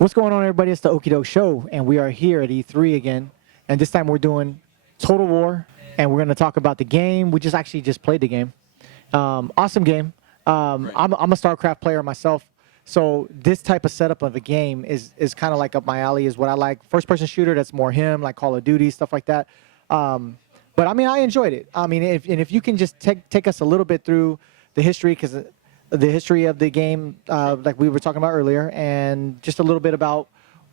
What's going on, everybody? It's the Okie Doke Show, and we are here at E3 again. And this time we're doing Total War, and we're going to talk about the game. We just played the game. Awesome game. I'm a StarCraft player myself, so this type of setup of a game is kind of like up my alley, is what I like. First-person shooter, that's more him, like Call of Duty, stuff like that. But, I mean, I enjoyed it. I mean, if you can just take us a little bit through the history, because the history of the game, like we were talking about earlier, and just a little bit about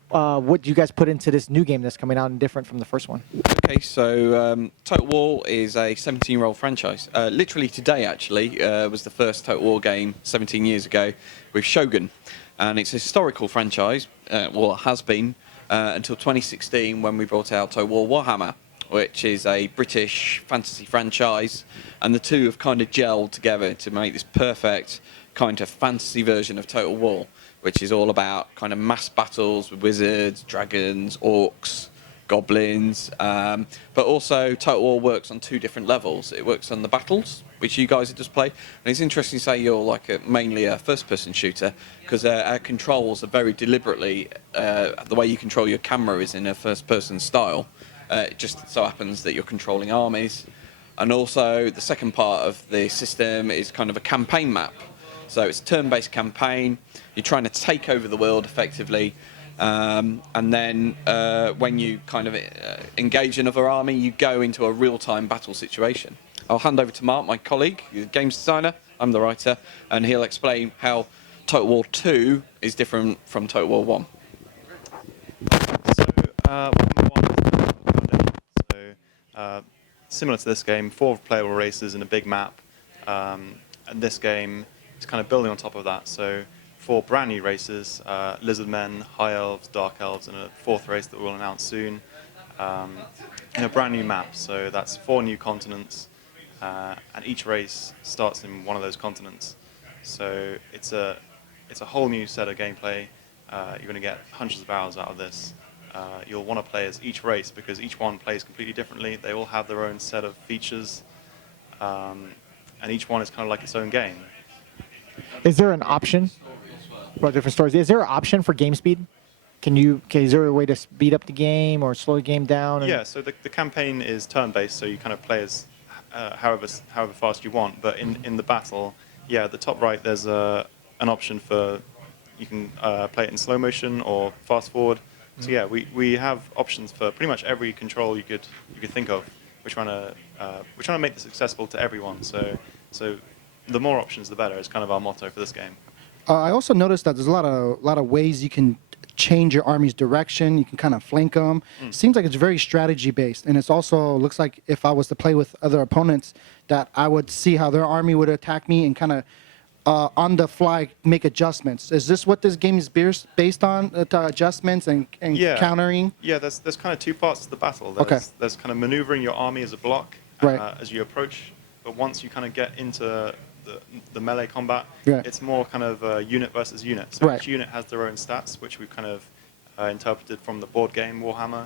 what you guys put into this new game that's coming out and different from the first one. Okay, so Total War is a 17-year-old franchise. Literally today, actually, was the first Total War game 17 years ago with Shogun. And it's a historical franchise, well, it has been, until 2016 when we brought out Total War WarHammer, which is a British fantasy franchise, and the two have kind of gelled together to make this perfect kind of fantasy version of Total War, which is all about kind of mass battles with wizards, dragons, orcs, goblins, but also Total War works on two different levels. It works on the battles, which you guys have just played, and it's interesting to say you're like mainly a first-person shooter, because our controls are very deliberately, the way you control your camera is in a first-person style. It just so happens that you're controlling armies. And also, the second part of the system is kind of a campaign map. So it's a turn-based campaign. You're trying to take over the world effectively. And then when you kind of engage another army, you go into a real-time battle situation. I'll hand over to Mark, my colleague, he's a games designer. I'm the writer. And he'll explain how Total War 2 is different from Total War 1. Similar to this game, 4 playable races in a big map, and this game is kind of building on top of that. So 4 brand new races, Lizardmen, High Elves, Dark Elves, and a 4th race that we'll announce soon, in a brand new map. So that's 4 new continents, and each race starts in one of those continents. So it's a whole new set of gameplay. You're going to get hundreds of hours out of this. You'll want to play as each race because each one plays completely differently. They all have their own set of features, and each one is kind of like its own game. Is there an option for different stories? Is there an option for game speed? Is there a way to speed up the game or slow the game down? Yeah, so the campaign is turn-based, so you kind of play as however fast you want. But in the battle, yeah, at the top right, there's an option for you can play it in slow motion or fast forward. So yeah, we have options for pretty much every control you could think of. We're trying to make this accessible to everyone. So the more options, the better. It's kind of our motto for this game. I also noticed that there's a lot of ways you can change your army's direction. You can kind of flank them. Seems like it's very strategy based, and it's also looks like if I was to play with other opponents, that I would see how their army would attack me and kind of on the fly make adjustments. Is this what this game is based on? Adjustments and countering? Yeah, there's kind of 2 parts to the battle. There's kind of maneuvering your army as a block as you approach, but once you kind of get into the melee combat, it's more kind of unit versus unit. So each unit has their own stats, which we've kind of interpreted from the board game WarHammer.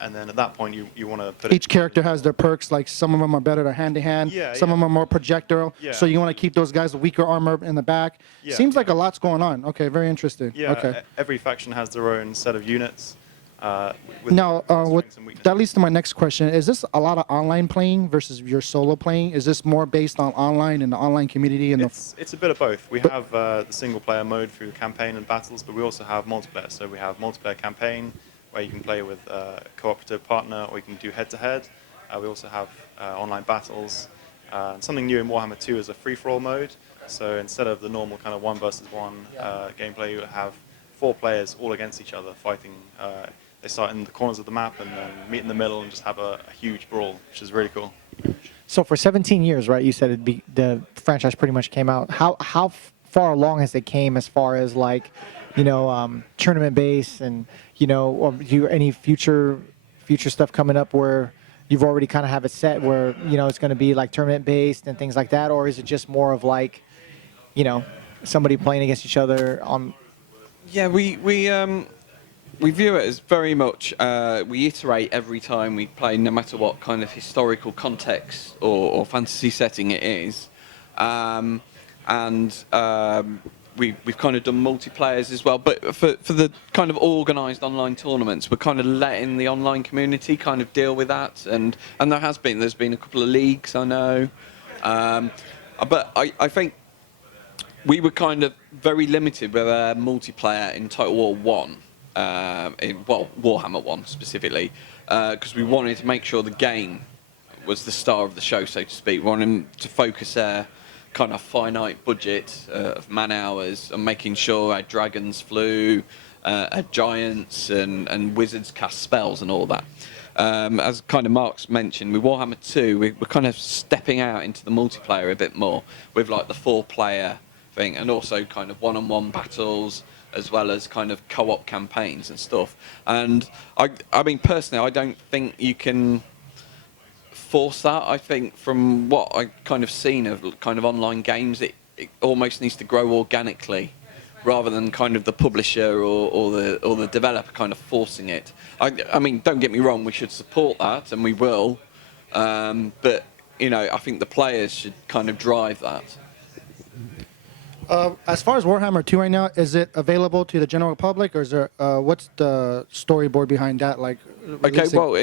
And then at that point, you want to put each character has their perks. Like some of them are better at hand-to-hand. Some of them are more projectile. So you want to keep those guys with weaker armor in the back. Seems like a lot's going on. Okay, very interesting. Okay. Every faction has their own set of units. Now, that leads to my next question. Is this a lot of online playing versus your solo playing? Is this more based on online and the online community? And it's a bit of both. We have the single-player mode through campaign and battles, but we also have multiplayer. So we have multiplayer campaign, where you can play with a cooperative partner, or you can do head-to-head. We also have online battles. Something new in Warhammer 2 is a free-for-all mode. So instead of the normal kind of 1 versus 1 gameplay, you have 4 players all against each other fighting. They start in the corners of the map and then meet in the middle and just have a huge brawl, which is really cool. So for 17 years, right? You said the franchise pretty much came out. How far along has it came as far as like, tournament base and or any future stuff coming up where you've already kind of have it set where it's going to be like tournament based and things like that, or is it just more of like somebody playing against each other on? Yeah, we view it as very much we iterate every time we play, no matter what kind of historical context or fantasy setting it is, and we've kind of done multiplayers as well. But for the kind of organised online tournaments, we're kind of letting the online community kind of deal with that. And there's been a couple of leagues, I know. But I think we were kind of very limited with our multiplayer in Total War 1, Warhammer 1 specifically, because we wanted to make sure the game was the star of the show, so to speak. We wanted to focus our kind of finite budget of man hours and making sure our dragons flew, our giants and wizards cast spells and all that. As kind of Mark's mentioned, with Warhammer 2, we're kind of stepping out into the multiplayer a bit more with like the 4-player thing, and also kind of one-on-one battles, as well as kind of co-op campaigns and stuff. And I mean, personally, I don't think you can force that. I think from what I kind of seen of kind of online games, it almost needs to grow organically, rather than kind of the publisher or the developer kind of forcing it. I mean, don't get me wrong, we should support that, and we will. But you know, I think the players should kind of drive that. As far as Warhammer 2 right now, is it available to the general public, or is there what's the storyboard behind that? Like, okay, releasing? well,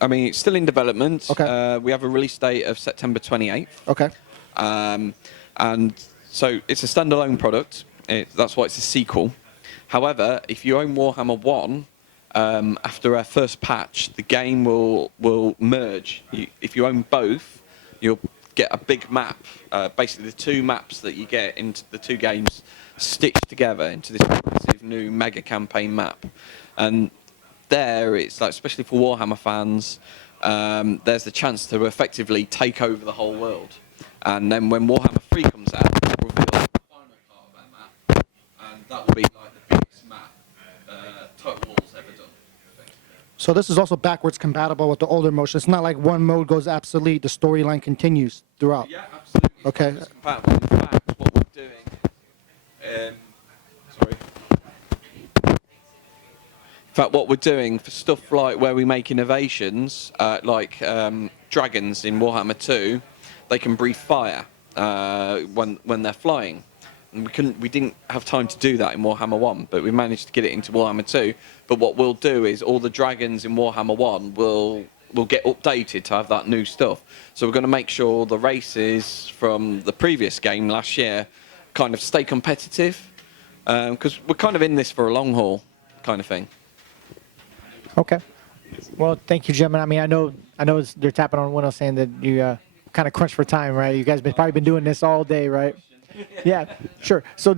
I mean, it's still in development. Okay. We have a release date of September 28th. Okay. And so it's a standalone product. That's why it's a sequel. However, if you own Warhammer 1, after our first patch, the game will merge. If you own both, you'll get a big map. Basically, the two maps that you get into the two games stitched together into this massive new mega campaign map. And there, it's like, especially for Warhammer fans, there's the chance to effectively take over the whole world. And then when Warhammer 3 comes out, we'll reveal the final part of that map, and that will be like the biggest map Total War's ever done. So this is also backwards compatible with the older motion. It's not like one mode goes obsolete, the storyline continues throughout. Yeah, absolutely. Okay. It's compatible. In fact, what we're doing, sorry. In fact, what we're doing for stuff like where we make innovations, like dragons in Warhammer 2, they can breathe fire when they're flying. And we didn't have time to do that in Warhammer 1, but we managed to get it into Warhammer 2. But what we'll do is all the dragons in Warhammer 1 will get updated to have that new stuff. So we're going to make sure the races from the previous game last year kind of stay competitive, because we're kind of in this for a long haul kind of thing. Okay. Well, thank you, gentlemen. I mean, I know they're tapping on window saying that you kind of crunch for time, right? You guys probably been doing this all day, right? Yeah, sure. So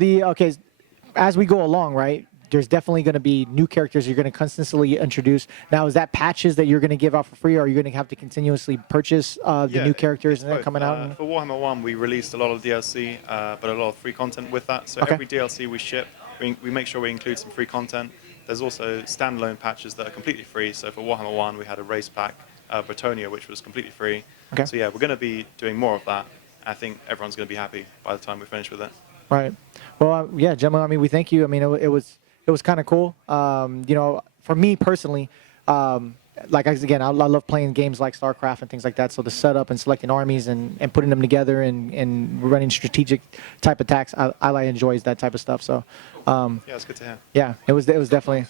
as we go along, right, there's definitely going to be new characters you're going to consistently introduce. Now, is that patches that you're going to give out for free, or are you going to have to continuously purchase the new characters and they're coming out? For Warhammer 1, we released a lot of DLC, but a lot of free content with that. So Okay. every DLC we ship, we make sure we include some free content. There's also standalone patches that are completely free. So for Warhammer 1, we had a race pack, Bretonia, which was completely free. Okay. So yeah, we're going to be doing more of that. I think everyone's going to be happy by the time we finish with it. Right. Well, yeah, gentlemen, I mean, we thank you. I mean, it was kind of cool. You know, for me personally, like, again, I love playing games like StarCraft and things like that. So the setup and selecting armies and putting them together and running strategic type attacks, I enjoy that type of stuff. So, Yeah, it's good to hear. yeah, it was definitely.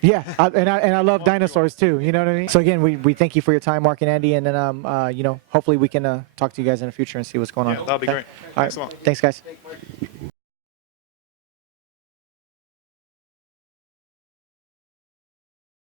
Yeah, and I love dinosaurs too. You know what I mean? So again, we thank you for your time, Mark and Andy, and then you know, hopefully we can talk to you guys in the future and see what's going on. Yeah, that'll be great. All Thanks a right. lot. Thanks, guys.